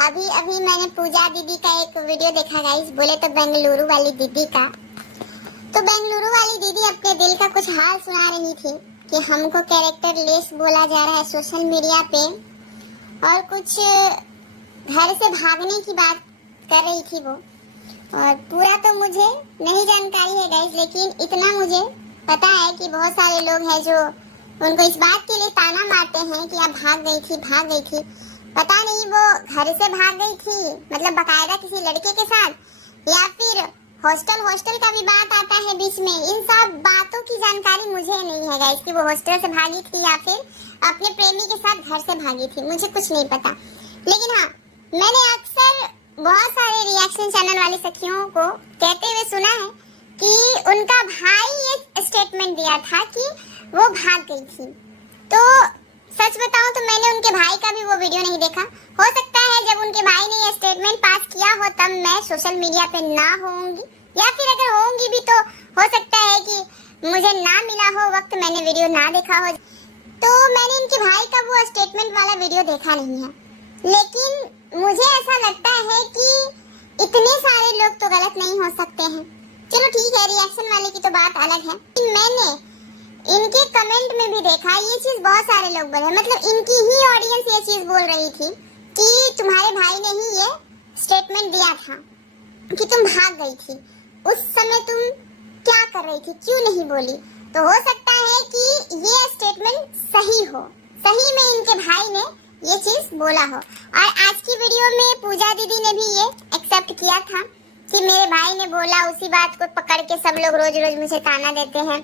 अभी अभी मैंने पूजा दीदी का एक वीडियो देखा गाइस, बोले तो बेंगलुरु वाली दीदी का। तो बेंगलुरु वाली दीदी अपने दिल का कुछ हाल सुना रही थी कि हमको कैरेक्टर लेस बोला जा रहा है सोशल मीडिया पे, और कुछ घर से भागने की बात कर रही थी वो। और पूरा तो मुझे नहीं जानकारी है गाइस, लेकिन इतना मुझे पता है कि बहुत सारे लोग हैं जो उनको इस बात के लिए ताना मारते हैं कि आप भाग गई थी। पता नहीं वो घर से भाग गई थी, मतलब बकायदा किसी लड़के के साथ, या फिर हॉस्टल का भी बात आता है बीच में। इन सब बातों की जानकारी मुझे नहीं है गाइस कि वो हॉस्टल से भागी थी या फिर अपने प्रेमी के साथ घर से भागी थी, मुझे कुछ नहीं पता। लेकिन हाँ, मैंने अक्सर बहुत सारे रिएक्शन चैनल वाली सखियों को कहते हुए सुना है कि उनका भाई ये स्टेटमेंट दिया था कि वो भाग गई थी। तो सच बताऊं तो मैंने उनके भाई का भी वो वीडियो नहीं देखा। हो सकता है जब उनके भाई ने ये स्टेटमेंट पास किया हो तब मैं सोशल मीडिया पे ना होंगी, या फिर अगर होंगी भी तो हो सकता है कि मुझे ना मिला हो वक्त, मैंने वीडियो ना देखा हो। तो मैंने इनके भाई का वो स्टेटमेंट वाला वीडियो देखा नहीं है, लेकिन मुझे ऐसा लगता है कि इतने सारे लोग तो गलत नहीं हो सकते हैं। चलो ठीक है, रिएक्शन वाले की तो बात अलग है। मैंने इनके कमेंट में भी देखा ये चीज, बहुत सारे लोग बोले, मतलब इनकी ही ऑडियंस ये चीज बोल रही थी कि तुम्हारे भाई ने ही ये स्टेटमेंट दिया था कि तुम भाग गई थी। उस समय तुम क्या कर रही थी, क्यों नहीं बोली? तो हो सकता है कि ये स्टेटमेंट सही हो, सही में इनके भाई ने ये चीज बोला हो। और आज की वीडियो में पूजा दीदी ने भी ये एक्सेप्ट किया था कि मेरे भाई ने बोला, उसी बात को पकड़ के सब लोग रोज रोज मुझे ताना देते हैं।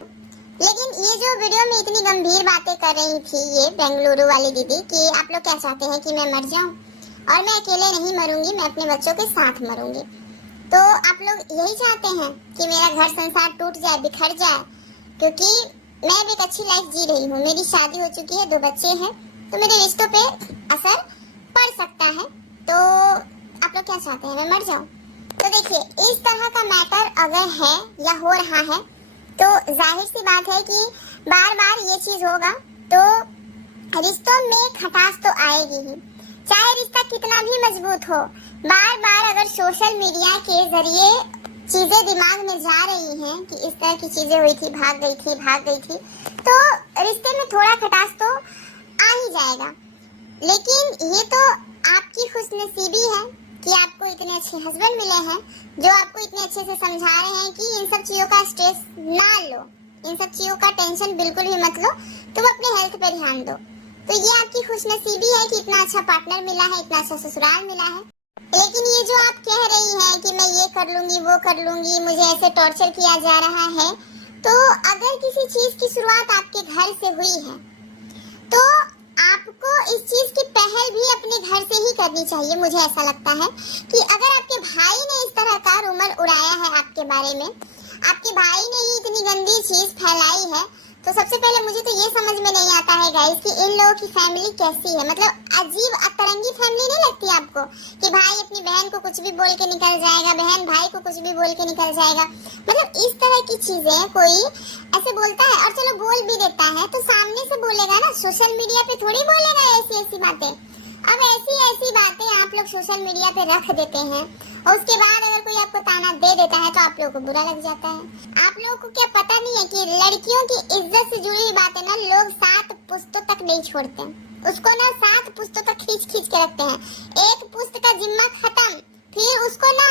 लेकिन ये जो वीडियो में इतनी गंभीर बातें कर रही थी ये बेंगलुरु वाली दीदी कि आप लोग क्या चाहते हैं कि मैं मर जाऊं, और मैं अकेले नहीं मरूंगी, मैं अपने बच्चों के साथ मरूंगी। तो आप लोग यही चाहते हैं कि मेरा घर संसार टूट जाए, बिखर जाए, क्योंकि मैं भी एक अच्छी लाइफ जी रही हूँ, मेरी शादी हो चुकी है, 2 बच्चे हैं, तो मेरे रिश्तों पे असर पड़ सकता है। तो आप लोग क्या चाहते हैं, मैं मर जाऊं? तो देखिए, इस तरह का मैटर अगर है या हो रहा है तो जाहिर सी बात है कि बार बार ये चीज होगा तो रिश्तों में खटास तो आएगी ही, चाहे रिश्ता कितना भी मजबूत हो। बार बार अगर सोशल मीडिया के जरिए चीजें दिमाग में जा रही हैं कि इस तरह की चीजें हुई थी, भाग गई थी, तो रिश्ते में थोड़ा खटास तो आ ही जाएगा। लेकिन ये तो आपकी खुशनसीबी है कि आपको इतने अच्छे हस्बैंड मिले हैं जो आपको इतने अच्छे से समझा रहे हैं कि इन सब चीजों का स्ट्रेस ना लो, इन सब चीजों का टेंशन बिल्कुल भी मत लो, तुम अपने हेल्थ पे ध्यान दो। तो ये आपकी खुशनसीबी है कि इतना अच्छा पार्टनर मिला है, इतना अच्छा ससुराल मिला है। लेकिन ये जो आप कह रही हैं कि मैं ये कर लूंगी, वो कर लूंगी, मुझे ऐसे टॉर्चर किया जा रहा है, तो अगर किसी चीज की शुरुआत आपके घर से हुई है तो आपको इस चीज की पहल भी अपने घर से ही करनी चाहिए। मुझे ऐसा लगता है कि अगर आपके भाई ने इस तरह का रूमर उड़ाया है आपके बारे में, आपके भाई ने ही इतनी गंदी चीज फैलाई है, तो सबसे पहले मुझे तो ये समझ में नहीं आता है गाइस कि इन लोगों की फैमिली कैसी है। मतलब अजीब अतरंगी फैमिली नहीं लगती आपको कि भाई अपनी बहन को कुछ भी बोल के निकल जाएगा, बहन भाई को कुछ भी बोल के निकल जाएगा। मतलब इस तरह की चीजें कोई ऐसे बोलता है, और चलो बोल भी देता है तो सामने से बोलेगा ना, सोशल मीडिया पे थोड़ी बोलेगा ऐसी बातें। अब ऐसी बातें आप लोग सोशल मीडिया पे रख देते हैं और उसके बाद अगर कोई आपको ताना दे देता है तो आप लोगों को बुरा लग जाता है। आप लोगों को क्या पता नहीं है कि लड़कियों की इज्जत से जुड़ी हुई बातें ना लोग 7 पुस्तों तक नहीं छोड़ते, उसको ना 7 पुस्तों तक खींच के रखते हैं। एक पुस्त का जिम्मा खत्म, फिर उसको ना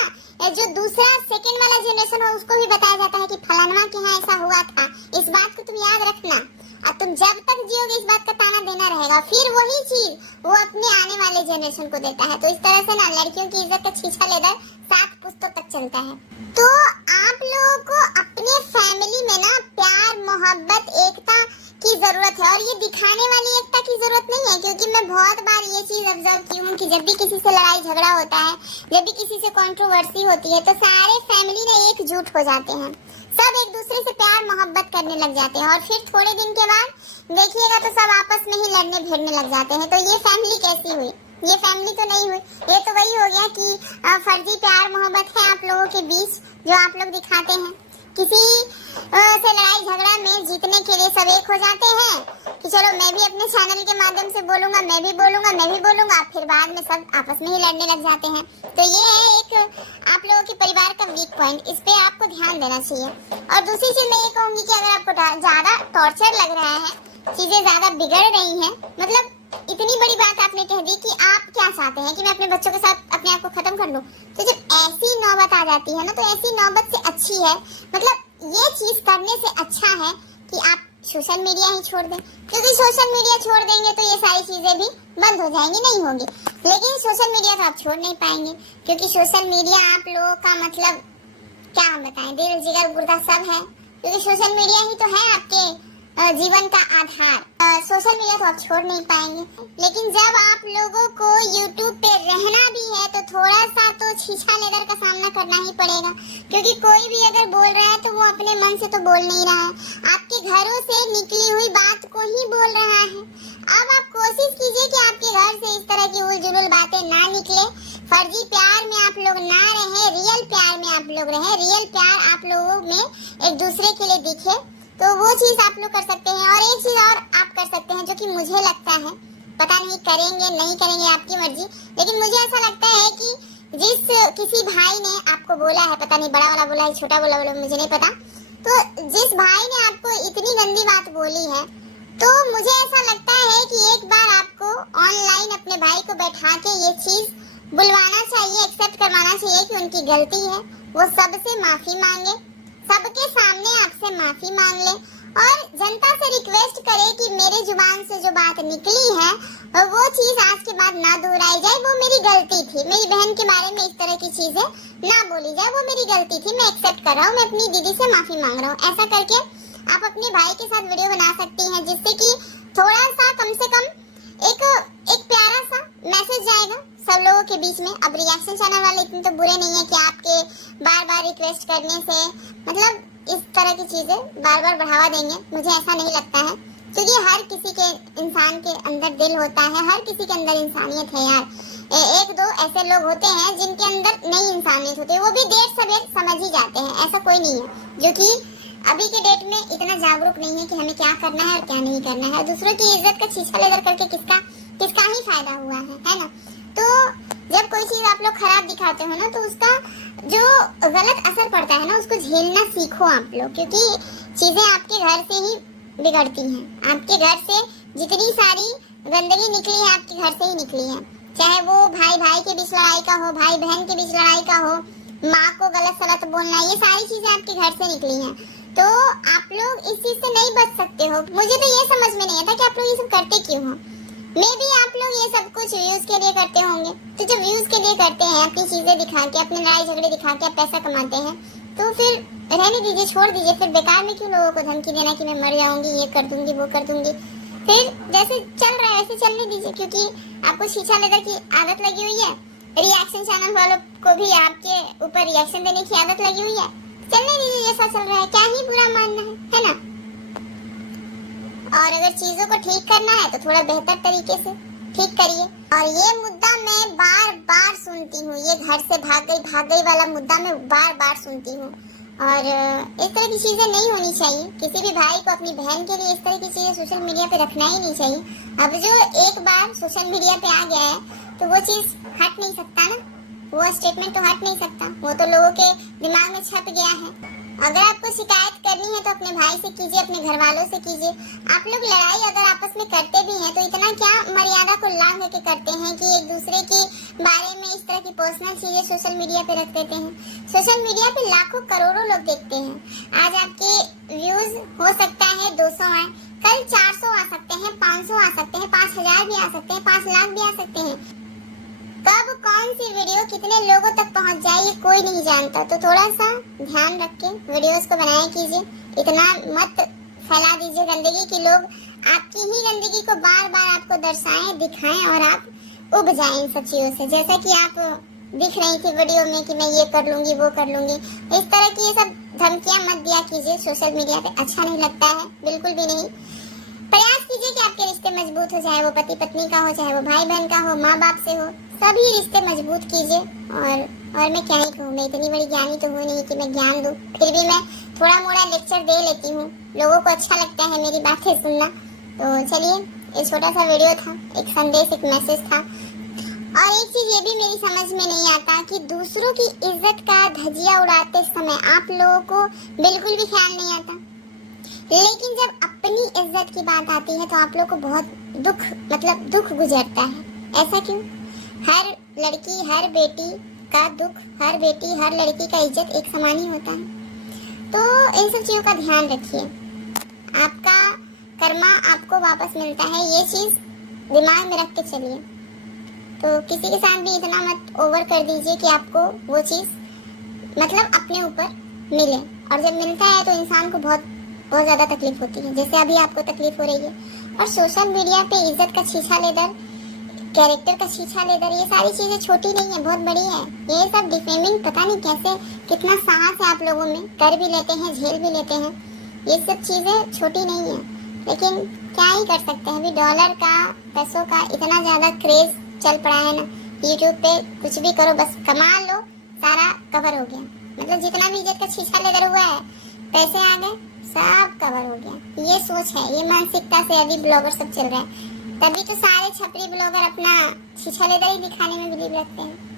जो दूसरा सेकंड वाला जनरेशन हो उसको भी बताया जाता है कि फलाना के यहाँ ऐसा हुआ था, इस बात को तुम याद रखना। अब तुम जब तक जियोगे इस बात का ताना देना रहेगा, फिर वही चीज वो अपने आने वाले जनरेशन को देता है। तो इस तरह से ना लड़कियों की इज्जत का छीछा लेकर 7 पुस्तों तक चलता है। तो आप लोगों को अपने फैमिली में ना प्यार, मोहब्बत, एकता की जरूरत है, और ये दिखाने वाली एकता की जरूरत नहीं है। क्योंकि मैं बहुत बार ये चीज ऑब्जर्व की हूँ कि जब भी किसी से लड़ाई झगड़ा होता है, जब भी किसी से कंट्रोवर्सी होती है, तो सारे फैमिली ने एकजुट हो जाते हैं, सब एक दूसरे से प्यार मोहब्बत करने लग जाते हैं, और फिर थोड़े दिन के बाद देखिएगा तो सब आपस में ही लड़ने भिड़ने लग जाते हैं। तो ये फैमिली कैसी हुई? ये फैमिली तो नहीं हुई। ये तो वही हो गया कि फर्जी प्यार मोहब्बत है आप लोगों के बीच जो आप लोग दिखाते हैं। किसी से लड़ाई झगड़ा में जीतने के लिए सब एक हो जाते हैं कि चलो मैं भी अपने चैनल के माध्यम से बोलूंगा, मैं भी बोलूंगा, फिर बाद में सब आपस में ही लड़ने लग जाते हैं। तो ये है एक आप लोगों के परिवार का वीक पॉइंट, इस पे आपको ध्यान देना चाहिए। और दूसरी चीज मैं ये कहूंगी कि अगर आपको ज्यादा टॉर्चर लग रहा है, चीजें ज्यादा बिगड़ रही हैं, मतलब इतनी बड़ी बात आपने कह दी कि आप क्या चाहते हैं कि मैं अपने बच्चों के साथ अपने आप को खत्म कर लूं, तो जब ऐसी नौबत आ जाती है ना, तो ऐसी नौबत से अच्छी है, मतलब ये चीज करने से अच्छा है कि आप सोशल मीडिया ही छोड़ दें। क्योंकि सोशल मीडिया छोड़ देंगे तो ये सारी चीजें भी बंद हो जाएंगी, नहीं होंगी। लेकिन सोशल मीडिया तो आप छोड़ नहीं पाएंगे, क्योंकि सोशल मीडिया आप लोगों का मतलब क्या हम बताएं, दिल जिगर गुर्दा सब है, क्योंकि सोशल मीडिया ही तो है आपके जीवन का आधार। सोशल मीडिया तो आप छोड़ नहीं पाएंगे। लेकिन जब आप लोगों को YouTube पे रहना भी है तो थोड़ा सा तो छीछा लेदर का सामना करना ही पड़ेगा, क्योंकि कोई भी अगर बोल रहा है तो वो अपने मन से तो बोल नहीं रहा है, आपके घरों से निकली हुई बात को ही बोल रहा है। अब आप कोशिश कीजिए कि आपके घर से इस तरह की उलझुल बातें ना निकले, फर्जी प्यार में आप लोग ना रहे, रियल प्यार में आप लोग रहे, रियल प्यार आप लोगों में एक दूसरे के लिए दिखे, तो वो चीज आप लोग कर सकते हैं। और एक चीज और आप कर सकते हैं जो कि मुझे लगता है, पता नहीं करेंगे नहीं करेंगे आपकी मर्जी, लेकिन मुझे ऐसा लगता है कि जिस किसी भाई ने आपको बोला है, पता नहीं बड़ा वाला बोला है छोटा बोला मुझे नहीं पता, तो जिस भाई ने आपको इतनी गंदी बात बोली है, तो मुझे ऐसा लगता है कि एक बार आपको ऑनलाइन अपने भाई को बैठा के ये चीज बुलवाना चाहिए, एक्सेप्ट करवाना चाहिए कि उनकी गलती है, वो सबसे माफी मांगे, सबके सामने आपसे माफी मांग ले और जनता से रिक्वेस्ट करे कि मेरे जुबान से जो बात निकली है वो चीज आज के बाद ना दोहराई जाए, वो मेरी गलती थी, मेरी बहन के बारे में इस तरह की चीजें ना बोली जाए, वो मेरी गलती थी, मैं एक्सेप्ट कर रहा हूँ, मैं अपनी दीदी से माफी मांग रहा हूँ। ऐसा करके आप अपने भाई के साथ वीडियो बना सकती हैं, जिससे कि थोड़ा सा कम से कम एक प्यारा सा मैसेज जाएगा सब लोगों के बीच में। अब रिएक्शन चैनल वाले इतने तो बुरे नहीं है कि आपके बार बार रिक्वेस्ट करने से मतलब इस तरह की चीजें बार बार बढ़ावा देंगे, मुझे ऐसा नहीं लगता है, क्योंकि हर किसी के इंसान के अंदर दिल होता है, हर किसी के अंदर इंसानियत है यार। एक दो ऐसे लोग होते हैं जिनके अंदर नई इंसानियत होती है, वो भी देर सवेर समझ ही जाते हैं, ऐसा कोई नहीं है जो कि अभी के डेट में इतना जागरूक नहीं है कि हमें क्या करना है और क्या नहीं करना है। दूसरों की इज्जत का छीछा लेकर करके किसका ही फायदा हुआ है ना। तो जब कोई चीज आप लोग खराब दिखाते हो ना, तो उसका जो गलत असर पड़ता है ना, उसको झेलना सीखो आप लोग, क्योंकि चीजें आपके घर से ही बिगड़ती हैं। आपके घर से जितनी सारी गंदगी निकली है आपके घर से ही निकली है, चाहे वो भाई भाई के बीच लड़ाई का हो, भाई बहन के बीच लड़ाई का हो, माँ को गलत सलत बोलना, ये सारी चीजें आपके घर से निकली हैं। तो आप लोग इस चीज से नहीं बच सकते हो। मुझे तो ये समझ में नहीं आता कि आप लोग ये सब करते क्यों हो। मे भी आप लोग ये सब कुछ व्यूज के लिए करते होंगे, तो जब व्यूज के लिए करते हैं, अपनी चीजें दिखा के, अपने लड़ाई झगड़े दिखा के आप पैसा कमाते हैं, तो फिर रहने दीजिए, छोड़ दीजिए। फिर बेकार में क्यों लोगों को धमकी देना कि मैं मर जाऊंगी, ये कर दूंगी, वो कर दूंगी। फिर जैसे चल रहा है वैसे चलने दीजिए, क्योंकि आपको छीछा लेदर की आदत लगी हुई है, रिएक्शन चैनल वालों को भी आपके ऊपर रिएक्शन देने की आदत लगी हुई है, चलने दीजिए, जैसा चल रहा है, क्या ही बुरा मानना है ना। और अगर चीजों को ठीक करना है तो थोड़ा बेहतर तरीके से ठीक करिए। और ये मुद्दा मैं बार बार सुनती हूँ, ये घर से भाग गई वाला मुद्दा मैं बार बार सुनती हूँ, और इस तरह की चीजें नहीं होनी चाहिए। किसी भी भाई को अपनी बहन के लिए इस तरह की चीजें सोशल मीडिया पे रखना ही नहीं चाहिए। अब जो एक बार सोशल मीडिया पे आ गया है तो वो चीज हट नहीं सकता ना, वो स्टेटमेंट तो हट नहीं सकता, वो तो लोगों के दिमाग में छप गया है। अगर आपको शिकायत करनी है तो अपने भाई से कीजिए, अपने घर वालों से कीजिए। आप लोग लड़ाई अगर आपस में करते भी हैं तो इतना क्या मर्यादा को लांघ के करते हैं कि एक दूसरे के बारे में इस तरह की पर्सनल चीजें सोशल मीडिया पे रख देते हैं। सोशल मीडिया पे लाखों करोड़ों लोग देखते हैं। आज आपके व्यूज हो सकता है 200 आए, कल 400 आ सकते हैं, 500 आ सकते हैं, 5000 भी आ सकते हैं, 5 लाख भी आ सकते हैं। कब कौन सी वीडियो कितने लोगों तक पहुंच जाए ये कोई नहीं जानता। तो थोड़ा सा ध्यान रख के वीडियोस को बनाया कीजिए, इतना मत फैला दीजिए गंदगी कि लोग आपकी ही गंदगी को बार बार आपको दर्शाएं, दिखाएं और आप उब जाएं इन सब चीजों से। जैसा कि आप दिख रही थी वीडियो में कि मैं ये कर लूंगी, वो कर लूंगी, इस तरह की ये सब धमकियां मत दिया कीजिए सोशल मीडिया पे, अच्छा नहीं लगता है, बिल्कुल भी नहीं। प्रयास कीजिए कि आपके रिश्ते मजबूत हो, चाहे वो पति पत्नी का हो, चाहे वो भाई बहन का हो, माँ बाप से हो, सभी रिश्ते मजबूत कीजिए। और मैं क्या ही कहूँ, मैं इतनी बड़ी ज्ञानी तो हूँ नहीं कि मैं ज्ञान दूँ, फिर भी मैं थोड़ा मोड़ा लेक्चर दे लेती हूँ। लोगों को अच्छा लगता है मेरी बातें सुनना। तो चलिए, ये छोटा सा वीडियो था, एक संदेश, एक मैसेज था। और एक चीज ये भी मेरी समझ में नहीं आता कि दूसरों की इज्जत का धजिया उड़ाते समय आप लोगों को बिल्कुल भी ख्याल नहीं आता, लेकिन जब अपनी इज्जत की बात आती है तो आप लोग को बहुत दुख गुजरता है। ऐसा क्यों? हर लड़की, हर बेटी का दुख, हर बेटी, हर लड़की का इज्जत एक समान ही होता है। तो इन सब चीजों का ध्यान रखिए। आपका कर्मा आपको वापस मिलता है, ये चीज दिमाग में रख के चलिए। तो किसी के साथ भी इतना मत ओवर कर दीजिए कि आपको वो चीज अपने ऊपर मिले, और जब मिलता है तो इंसान को बहुत ज्यादा तकलीफ होती है, जैसे अभी आपको तकलीफ हो रही है। और सोशल मीडिया पे इज्जत का छीछा लेदर, कैरेक्टर का छीछा लेदर, ये सारी चीजें छोटी नहीं है, बहुत बड़ी है। ये सब डिफेमिंग पता नहीं कैसे, कितना साहस है आप लोगों में, कर भी लेते हैं, झेल भी लेते हैं। ये सब चीजें छोटी नहीं है, लेकिन क्या ही कर सकते हैं। अभी डॉलर का, पैसों का इतना ज्यादा क्रेज चल पड़ा है ना, यूट्यूब पे कुछ भी करो, बस कमा लो, सारा कवर हो गया। जितना भी इज्जत का छीछा लेदर हुआ है, पैसे आ गए, सब कवर हो गया। ये सोच है, ये मानसिकता से अभी ब्लॉगर सब चल रहा है। तभी तो सारे छपरी ब्लॉगर अपना छीछा लेदर ही दिखाने में बिलीव रखते हैं।